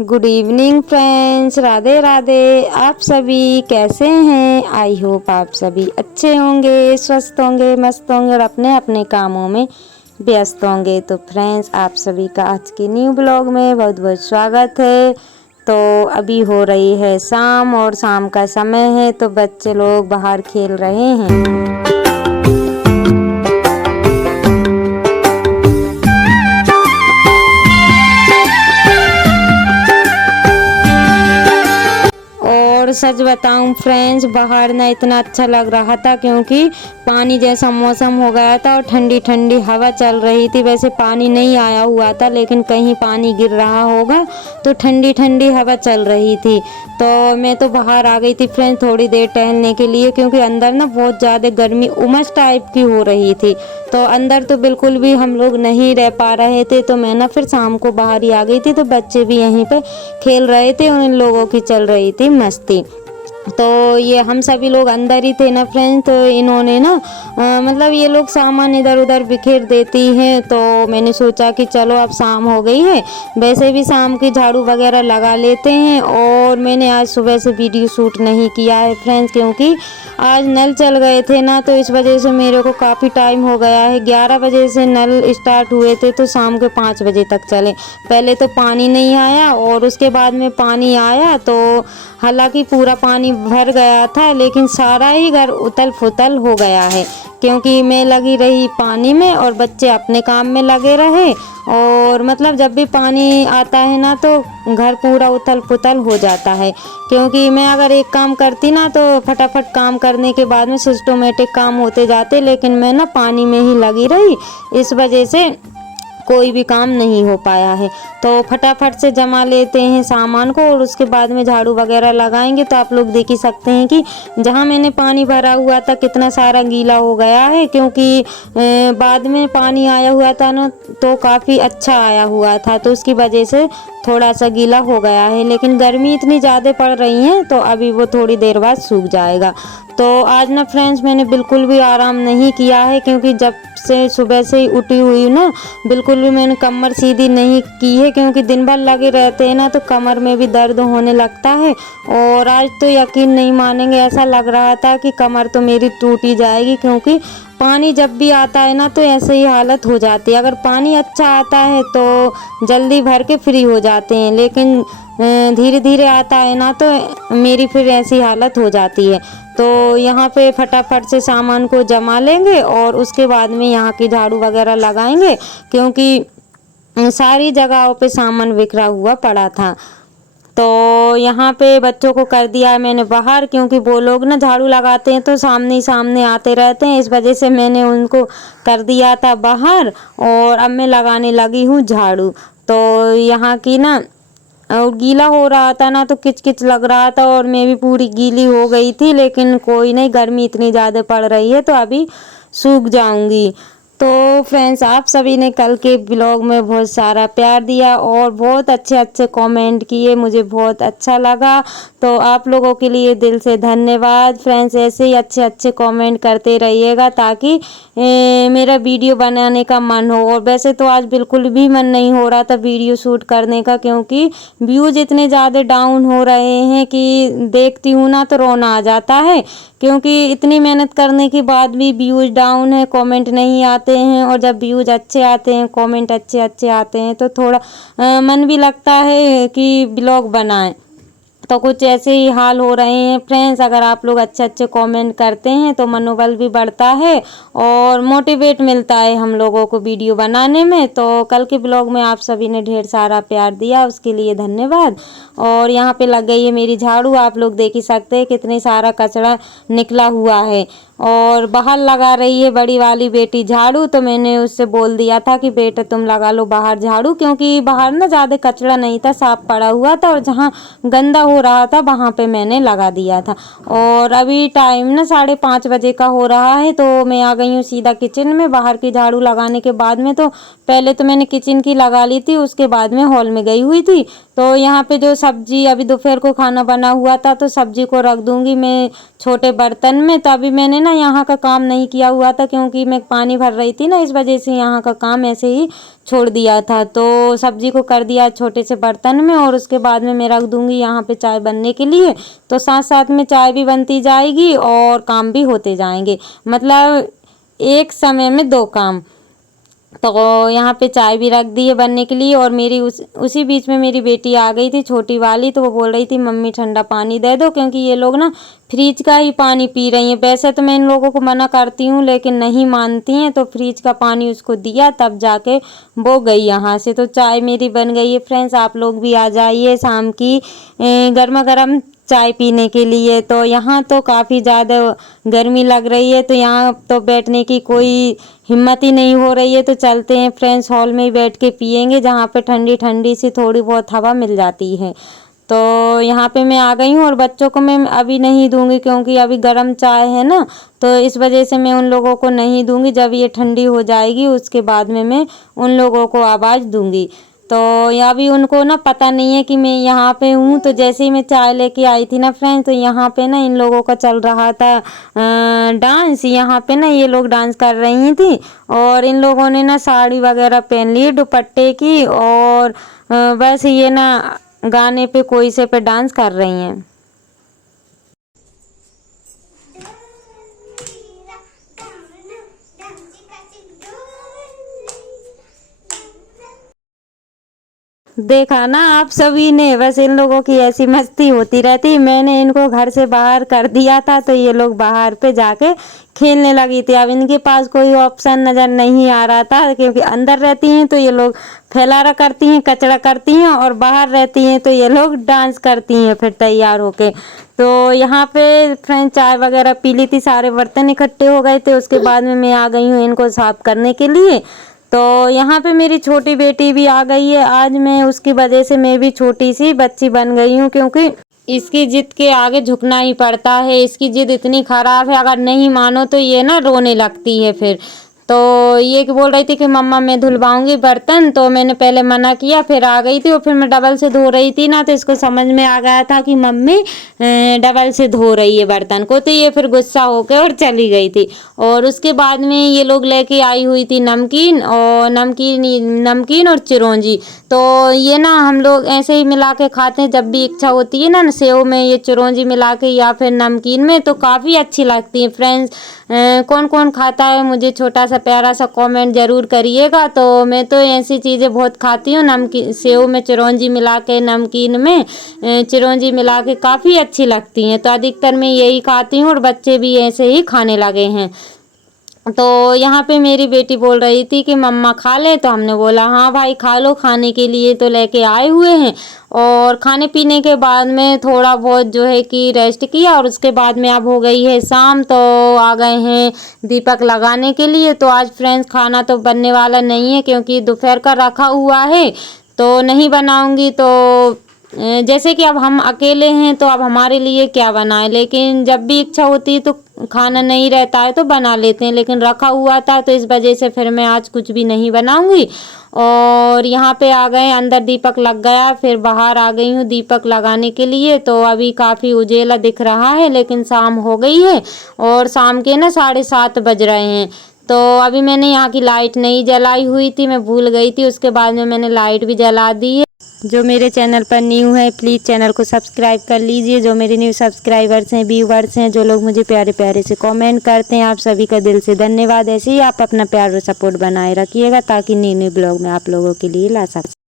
Good evening friends, Radhe Radhe. आप सभी कैसे हैं? आई होप आप सभी अच्छे होंगे, स्वस्थ होंगे, मस्त होंगे और अपने अपने कामों में व्यस्त होंगे। तो फ्रेंड्स, आप सभी का आज के न्यू ब्लॉग में बहुत बहुत स्वागत है। तो अभी हो रही है शाम और शाम का समय है, तो बच्चे लोग बाहर खेल रहे हैं। और सच बताऊं फ्रेंड्स, बाहर ना इतना अच्छा लग रहा था क्योंकि पानी जैसा मौसम हो गया था और ठंडी ठंडी हवा चल रही थी। वैसे पानी नहीं आया हुआ था, लेकिन कहीं पानी गिर रहा होगा तो ठंडी ठंडी हवा चल रही थी। तो मैं तो बाहर आ गई थी फ्रेंड्स थोड़ी देर टहलने के लिए, क्योंकि अंदर ना बहुत ज़्यादा गर्मी उमस टाइप की हो रही थी। तो अंदर तो बिल्कुल भी हम लोग नहीं रह पा रहे थे, तो मैं ना फिर शाम को बाहर ही आ गई थी। तो बच्चे भी यहीं पे खेल रहे थे, उन लोगों की चल रही थी मस्ती। तो ये हम सभी लोग अंदर ही थे ना फ्रेंड्स। तो इन्होंने ना मतलब ये लोग सामान इधर उधर बिखेर देती हैं। तो मैंने सोचा कि चलो अब शाम हो गई है, वैसे भी शाम की झाड़ू वगैरह लगा लेते हैं। और मैंने आज सुबह से वीडियो शूट नहीं किया है फ्रेंड्स, क्योंकि आज नल चल गए थे ना, तो इस वजह से मेरे को काफ़ी टाइम हो गया है। 11 बजे से नल स्टार्ट हुए थे तो शाम के 5 बजे तक चले। पहले तो पानी नहीं आया और उसके बाद में पानी आया, तो हालांकि पूरा पानी भर गया था, लेकिन सारा ही घर उथल पुथल हो गया है, क्योंकि मैं लगी रही पानी में और बच्चे अपने काम में लगे रहे। और मतलब जब भी पानी आता है ना, तो घर पूरा उथल पुथल हो जाता है। क्योंकि मैं अगर एक काम करती ना, तो फटाफट काम करने के बाद में सिस्टमेटिक काम होते जाते, लेकिन मैं ना पानी में ही लगी रही, इस वजह से कोई भी काम नहीं हो पाया है। तो फटाफट से जमा लेते हैं सामान को और उसके बाद में झाड़ू वगैरह लगाएंगे। तो आप लोग देख ही सकते हैं कि जहां मैंने पानी भरा हुआ था कितना सारा गीला हो गया है, क्योंकि बाद में पानी आया हुआ था ना, तो काफ़ी अच्छा आया हुआ था, तो उसकी वजह से थोड़ा सा गीला हो गया है। लेकिन गर्मी इतनी ज़्यादा पड़ रही है, तो अभी वो थोड़ी देर बाद सूख जाएगा। तो आज ना फ्रेंड्स मैंने बिल्कुल भी आराम नहीं किया है, क्योंकि जब से सुबह से ही उठी हुई ना, बिल्कुल भी मैंने कमर सीधी नहीं की है, क्योंकि दिन भर लगे रहते हैं ना, तो कमर में भी दर्द होने लगता है। और आज तो यकीन नहीं मानेंगे, ऐसा लग रहा था कि कमर तो मेरी टूट ही जाएगी, क्योंकि पानी जब भी आता है ना, तो ऐसे ही हालत हो जाती है। अगर पानी अच्छा आता है तो जल्दी भर के फ्री हो जाते हैं, लेकिन धीरे धीरे आता है ना, तो मेरी फिर ऐसी हालत हो जाती है। तो यहाँ पे फटाफट से सामान को जमा लेंगे और उसके बाद में यहाँ की झाड़ू वगैरह लगाएंगे, क्योंकि सारी जगहों पे सामान बिखरा हुआ पड़ा था। तो यहाँ पे बच्चों को कर दिया मैंने बाहर, क्योंकि वो लोग ना झाड़ू लगाते हैं तो सामने ही सामने आते रहते हैं, इस वजह से मैंने उनको कर दिया था बाहर। और अब मैं लगाने लगी हूँ झाड़ू। तो यहाँ की ना और गीला हो रहा था ना, तो किचकिच लग रहा था और मैं भी पूरी गीली हो गई थी, लेकिन कोई नहीं, गर्मी इतनी ज़्यादा पड़ रही है तो अभी सूख जाऊंगी। तो फ्रेंड्स, आप सभी ने कल के ब्लॉग में बहुत सारा प्यार दिया और बहुत अच्छे अच्छे कमेंट किए, मुझे बहुत अच्छा लगा। तो आप लोगों के लिए दिल से धन्यवाद फ्रेंड्स। ऐसे ही अच्छे अच्छे कमेंट करते रहिएगा, ताकि मेरा वीडियो बनाने का मन हो। और वैसे तो आज बिल्कुल भी मन नहीं हो रहा था वीडियो शूट करने का, क्योंकि व्यूज़ इतने ज़्यादा डाउन हो रहे हैं कि देखती हूँ ना तो रोना आ जाता है। क्योंकि इतनी मेहनत करने के बाद भी व्यूज़ डाउन है, कमेंट नहीं आते हैं। और जब व्यूज़ अच्छे आते हैं, कमेंट अच्छे अच्छे आते हैं, तो थोड़ा मन भी लगता है कि ब्लॉग बनाएं। तो कुछ ऐसे ही हाल हो रहे हैं फ्रेंड्स। अगर आप लोग अच्छे अच्छे कमेंट करते हैं तो मनोबल भी बढ़ता है और मोटिवेट मिलता है हम लोगों को वीडियो बनाने में। तो कल के ब्लॉग में आप सभी ने ढेर सारा प्यार दिया, उसके लिए धन्यवाद। और यहाँ पे लग गई है मेरी झाड़ू, आप लोग देख ही सकते हैं कितनी सारा कचरा निकला हुआ है। और बाहर लगा रही है बड़ी वाली बेटी झाड़ू, तो मैंने उससे बोल दिया था कि बेटा तुम लगा लो बाहर झाड़ू, क्योंकि बाहर ना ज़्यादा कचरा नहीं था, साफ पड़ा हुआ था, और जहाँ गंदा हो रहा था वहाँ पे मैंने लगा दिया था। और अभी टाइम ना 5:30 बजे का हो रहा है, तो मैं आ गई हूँ सीधा किचन में। बाहर की झाड़ू लगाने के बाद में तो पहले तो मैंने किचन की लगा ली थी, उसके बाद में हॉल में गई हुई थी। तो यहाँ पे जो सब्जी अभी दोपहर को खाना बना हुआ था, तो सब्जी को रख दूँगी मैं छोटे बर्तन में। तो अभी मैंने ना ना यहाँ का काम नहीं किया हुआ था, क्योंकि मैं पानी भर रही थी ना, इस वजह से यहाँ का काम ऐसे ही छोड़ दिया था। तो सब्जी को कर दिया छोटे से बर्तन में, और उसके बाद में मैं रख दूंगी यहाँ पे चाय बनने के लिए। तो साथ साथ में चाय भी बनती जाएगी और काम भी होते जाएंगे, मतलब एक समय में दो काम। तो यहाँ पे चाय भी रख दी है बनने के लिए। और मेरी उसी बीच में मेरी बेटी आ गई थी, छोटी वाली। तो वो बोल रही थी मम्मी ठंडा पानी दे दो, क्योंकि ये लोग ना फ्रिज का ही पानी पी रही हैं। वैसे तो मैं इन लोगों को मना करती हूँ, लेकिन नहीं मानती हैं। तो फ्रिज का पानी उसको दिया, तब जाके वो गई यहाँ से। तो चाय मेरी बन गई है फ्रेंड्स, आप लोग भी आ जाइए शाम की गर्मा गर्म चाय पीने के लिए। तो यहाँ तो काफ़ी ज़्यादा गर्मी लग रही है, तो यहाँ तो बैठने की कोई हिम्मत ही नहीं हो रही है। तो चलते हैं फ्रेंड्स, हॉल में ही बैठ के पियेंगे, जहाँ पे ठंडी ठंडी सी थोड़ी बहुत हवा मिल जाती है। तो यहाँ पे मैं आ गई हूँ, और बच्चों को मैं अभी नहीं दूंगी, क्योंकि अभी गर्म चाय है ना, तो इस वजह से मैं उन लोगों को नहीं दूंगी। जब ये ठंडी हो जाएगी उसके बाद में मैं उन लोगों को आवाज़ दूंगी। तो अभी उनको ना पता नहीं है कि मैं यहाँ पे हूँ। तो जैसे ही मैं चाय लेके आई थी ना फ्रेंड्स, तो यहाँ पे ना इन लोगों का चल रहा था डांस। यहाँ पे ना ये लोग डांस कर रही थी, और इन लोगों ने ना साड़ी वगैरह पहन ली दुपट्टे की, और बस ये ना गाने पे कोई से पे डांस कर रही हैं। देखा ना आप सभी ने, बस इन लोगों की ऐसी मस्ती होती रहती। मैंने इनको घर से बाहर कर दिया था, तो ये लोग बाहर पे जाके खेलने लगी थी। अब इनके पास कोई ऑप्शन नज़र नहीं आ रहा था, क्योंकि अंदर रहती हैं तो ये लोग फैलारा करती हैं, कचरा करती हैं, और बाहर रहती हैं तो ये लोग डांस करती हैं फिर तैयार होके। तो यहाँ पे फ्रेंड चाय वगैरह पी ली थी, सारे बर्तन इकट्ठे हो गए थे। उसके बाद में मैं आ गई हूँ इनको साफ करने के लिए। तो यहाँ पे मेरी छोटी बेटी भी आ गई है आज। मैं उसकी वजह से मैं भी छोटी सी बच्ची बन गई हूँ, क्योंकि इसकी जिद के आगे झुकना ही पड़ता है। इसकी जिद इतनी खराब है, अगर नहीं मानो तो ये ना रोने लगती है फिर। तो ये बोल रही थी कि मम्मा मैं धुलवाऊंगी बर्तन, तो मैंने पहले मना किया, फिर आ गई थी। और फिर मैं डबल से धो रही थी ना, तो इसको समझ में आ गया था कि मम्मी डबल से धो रही है बर्तन को। तो ये फिर गुस्सा होकर और चली गई थी। और उसके बाद में ये लोग लेके आई हुई थी नमकीन, और नमकीन और चिरौंजी। तो ये ना हम लोग ऐसे ही मिला के खाते हैं, जब भी इच्छा होती है ना, सेव में ये चिरौंजी मिला के या फिर नमकीन में, तो काफ़ी अच्छी लगती है फ्रेंड्स। कौन कौन खाता है मुझे छोटा सा प्यारा सा कमेंट ज़रूर करिएगा। तो मैं तो ऐसी चीज़ें बहुत खाती हूँ, नमकीन सेव में चिरौंजी मिला के, नमकीन में चिरौंजी मिला के काफ़ी अच्छी लगती हैं। तो अधिकतर मैं यही खाती हूँ, और बच्चे भी ऐसे ही खाने लगे हैं। तो यहाँ पे मेरी बेटी बोल रही थी कि मम्मा खा ले, तो हमने बोला हाँ भाई खा लो, खाने के लिए तो लेके आए हुए हैं। और खाने पीने के बाद में थोड़ा बहुत जो है कि रेस्ट किया, और उसके बाद में अब हो गई है शाम, तो आ गए हैं दीपक लगाने के लिए। तो आज फ्रेंड्स खाना तो बनने वाला नहीं है, क्योंकि दोपहर का रखा हुआ है, तो नहीं बनाऊंगी। तो जैसे कि अब हम अकेले हैं, तो अब हमारे लिए क्या बनाए, लेकिन जब भी इच्छा होती है तो खाना नहीं रहता है तो बना लेते हैं। लेकिन रखा हुआ था, तो इस वजह से फिर मैं आज कुछ भी नहीं बनाऊंगी। और यहाँ पे आ गए, अंदर दीपक लग गया, फिर बाहर आ गई हूँ दीपक लगाने के लिए। तो अभी काफ़ी उजेला दिख रहा है, लेकिन शाम हो गई है, और शाम के ना 7:30 बज रहे हैं। तो अभी मैंने यहाँ की लाइट नहीं जलाई हुई थी, मैं भूल गई थी। उसके बाद में मैंने लाइट भी जला दी है। जो मेरे चैनल पर न्यू है प्लीज़ चैनल को सब्सक्राइब कर लीजिए। जो मेरे न्यू सब्सक्राइबर्स हैं, व्यूवर्स हैं, जो लोग मुझे प्यारे प्यारे से कमेंट करते हैं, आप सभी का दिल से धन्यवाद। ऐसे ही आप अपना प्यार और सपोर्ट बनाए रखिएगा, ताकि नए नए ब्लॉग में आप लोगों के लिए ला सकते।